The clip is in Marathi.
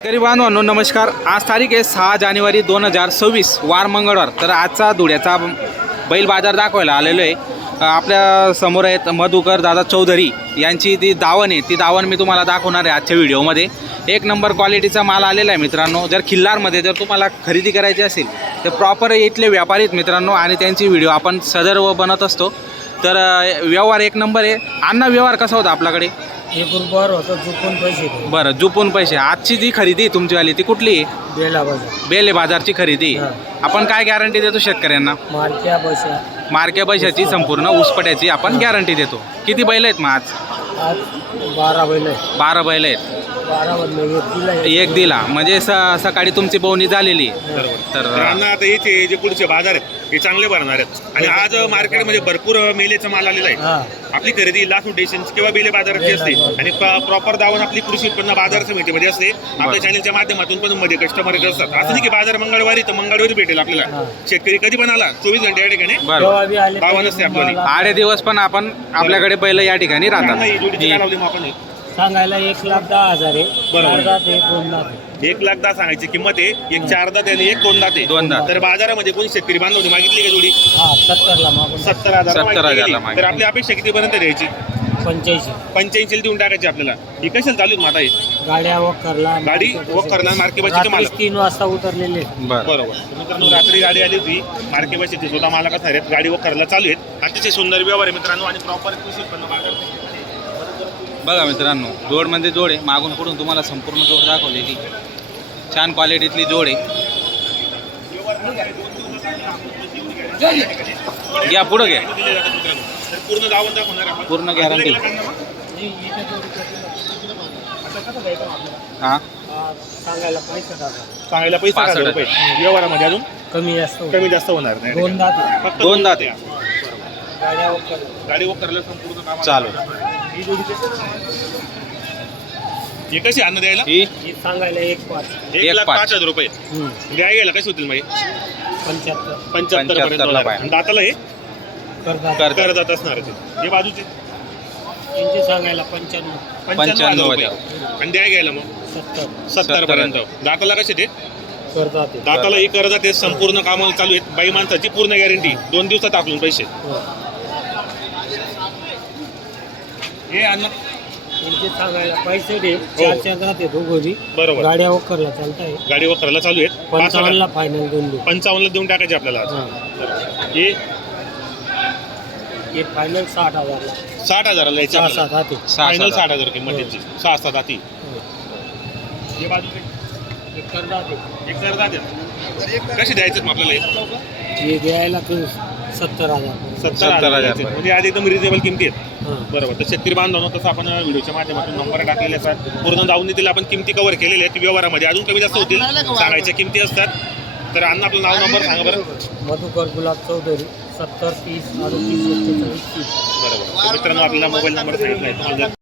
शेतकरी बांधवांनो नमस्कार। आज तारीख आहे 6 जानेवारी 2026 वार मंगळवार। तर आजचा धुळ्याचा बैल बाजार दाखवायला आलेलो आहे। आपल्या समोर आहेत मधुकर दादा चौधरी यांची ती दावण आहे। ती दावण मी तुम्हाला दाखवणार आहे आजच्या व्हिडिओमध्ये। एक नंबर क्वालिटीचा माल आलेला आहे मित्रांनो। जर खिल्लारमध्ये जर तुम्हाला खरेदी करायची असेल तर प्रॉपर इथले व्यापारी आहेत मित्रांनो आणि त्यांची व्हिडिओ आपण सदर बनत असतो। तर व्यवहार एक नंबर आहे। अण्णा व्यवहार कसा होता आपल्याकडे? एक रुपयावर होतं जुपून पैसे दे. बरं जुपून पैसे। आजची जी खरेदी आहे तुमचीवाली ती कुठली आहे? बेला बाजार बेले बाजारची खरेदी। आपण काय गॅरंटी देतो शेतकऱ्यांना? मार्क्या पैसे मार्क्या पैशाची संपूर्ण उसपट्याची आपण गॅरंटी देतो। किती बैल आहेत मग आज? आज 12 बैल आहे. 12 बैल आहेत। 12 मधले एक दिला एक दिला म्हणजे सकाळी तुमची बोवणी झालेली आहे। तर आता इथे जे पुढचे बाजार आहेत हे चांगले भरणार आहेत आणि आज मार्केटमध्ये भरपूर मेलेचा माल आलेला आहे। आपली खरेदी लाख स्टेशन किंवा बेले बाजाराची असते आणि प्रॉपर दावण आपली कृषी उत्पन्न बाजार समितीमध्ये असते। आपल्या चॅनलच्या माध्यमातून पण मध्ये कस्टमर असतात। असं नाही की बाजार मंगळवारी तर मंगळवारी भेटेल आपल्याला। शेतकरी कधी पण आला 24 घंटे या ठिकाणी दावण असते आपल्याला। 8 दिवस पण आपण आपल्याकडे पहिलं या ठिकाणी राहतात। सांगायला 1,10,000 आहे. बरोबर. 2 लाख 1,10,000 सांगायची किंमत आहे। एक 4 दात आणि एक 2 दात आहे। 2 दात। तर बाजारामध्ये कोणी शेतकरी बांधवनी मागितली का जोडी? 70ला मागून 70,000 70,000 मागितली. तर आपली अपेक्षा कितीपर्यंत द्यायची? 85 देऊन टाकायची आपल्याला। ही कशाला चालू आहे आता? गाड्या वखरला गाडी वखरला मार्के बशीचे माल 3 वाजता उतरलेले. बरोबर। मित्रांनो रात्री गाडी आली होती मार्के बशीचे स्वतः मालक आहेत। गाडी वखरला चालू आहेत। अतिशय सुंदर व्यवहार आहे मित्रांनो आणि प्रॉपर कृषी उत्पन्न बाजार बघा मित्रांनो जोड म्हणजे जोड आहे। मागून पुढून तुम्हाला संपूर्ण जोड दाखवलेली छान क्वालिटीतली जोड आहे। घ्या पुढं घ्या पूर्ण दावण दाखवणार आपण। पूर्ण गॅरंटी। हां सांगायला पैसे दादा सांगायला पैसे 65 रुपये व्यवहारामध्ये अजून कमी जास्त होणार नाही। 2 दात फक्त 2 दात आहे। गाड्या वखरला गाडी वखरला संपूर्ण काम चालू। ही कशी अन्न द्यायला? ही सांगायला 1,5 1,05,000 रुपये द्याय गेला कशी होतील माहिती? 75 पर्यंत होणार. आणि दाताला हे करतात करदात असणार आहे ते. हे बाजूचे त्यांचे सांगायला 95 95,000 रुपये आणि द्याय गेला मग 70 पर्यंत। दाताला कसे ते? करतात दाताला ही कर्जात आहे। संपूर्ण कामाला चालू आहेत। बाई माणसाची पूर्ण गॅरंटी 2 दिवसात टाकून पैसे हे अन्न त्यांचे सांगायला पैसे दे. 4 राहते दोघोरी. बरोबर। गाड्या वखरला चालताय. गाडी वखराला चालू आहेत। 55ला फायनल देऊन देऊ. 55ला देऊन टाकायचे आपल्याला आज। हे फायनल 60,000ला 60,000ला यायचे 6-7 हाती. फायनल 60,000 किंमत त्याची 6-7 हाती। हे बाजूचे हे करतात एक करदात आहेत। कसे द्यायचे मग आपल्याला? हे द्यायला तू 70,000 70,000 म्हणजे आज एकदम रिजनेबल किमती आहेत। हां बरोबर। तर शेतकरी बांधवांनो तसं आपण व्हिडिओच्या माध्यमातून नंबर टाकलेले असतात। पूर्ण दावणीतील आपण किमती कव्हर केलेल्या आहेत। व्यवहारामध्ये अजून कमी जास्त होतील सांगायच्या किमती असतात। तर अन्न आपलं नाव नंबर सांगा बरं। मधुकर गुलाब चौधरी 70 30 38 47 30. बरोबर। तर मित्रांनो आपल्याला मोबाईल नंबर सांगितला आहे तुम्हाला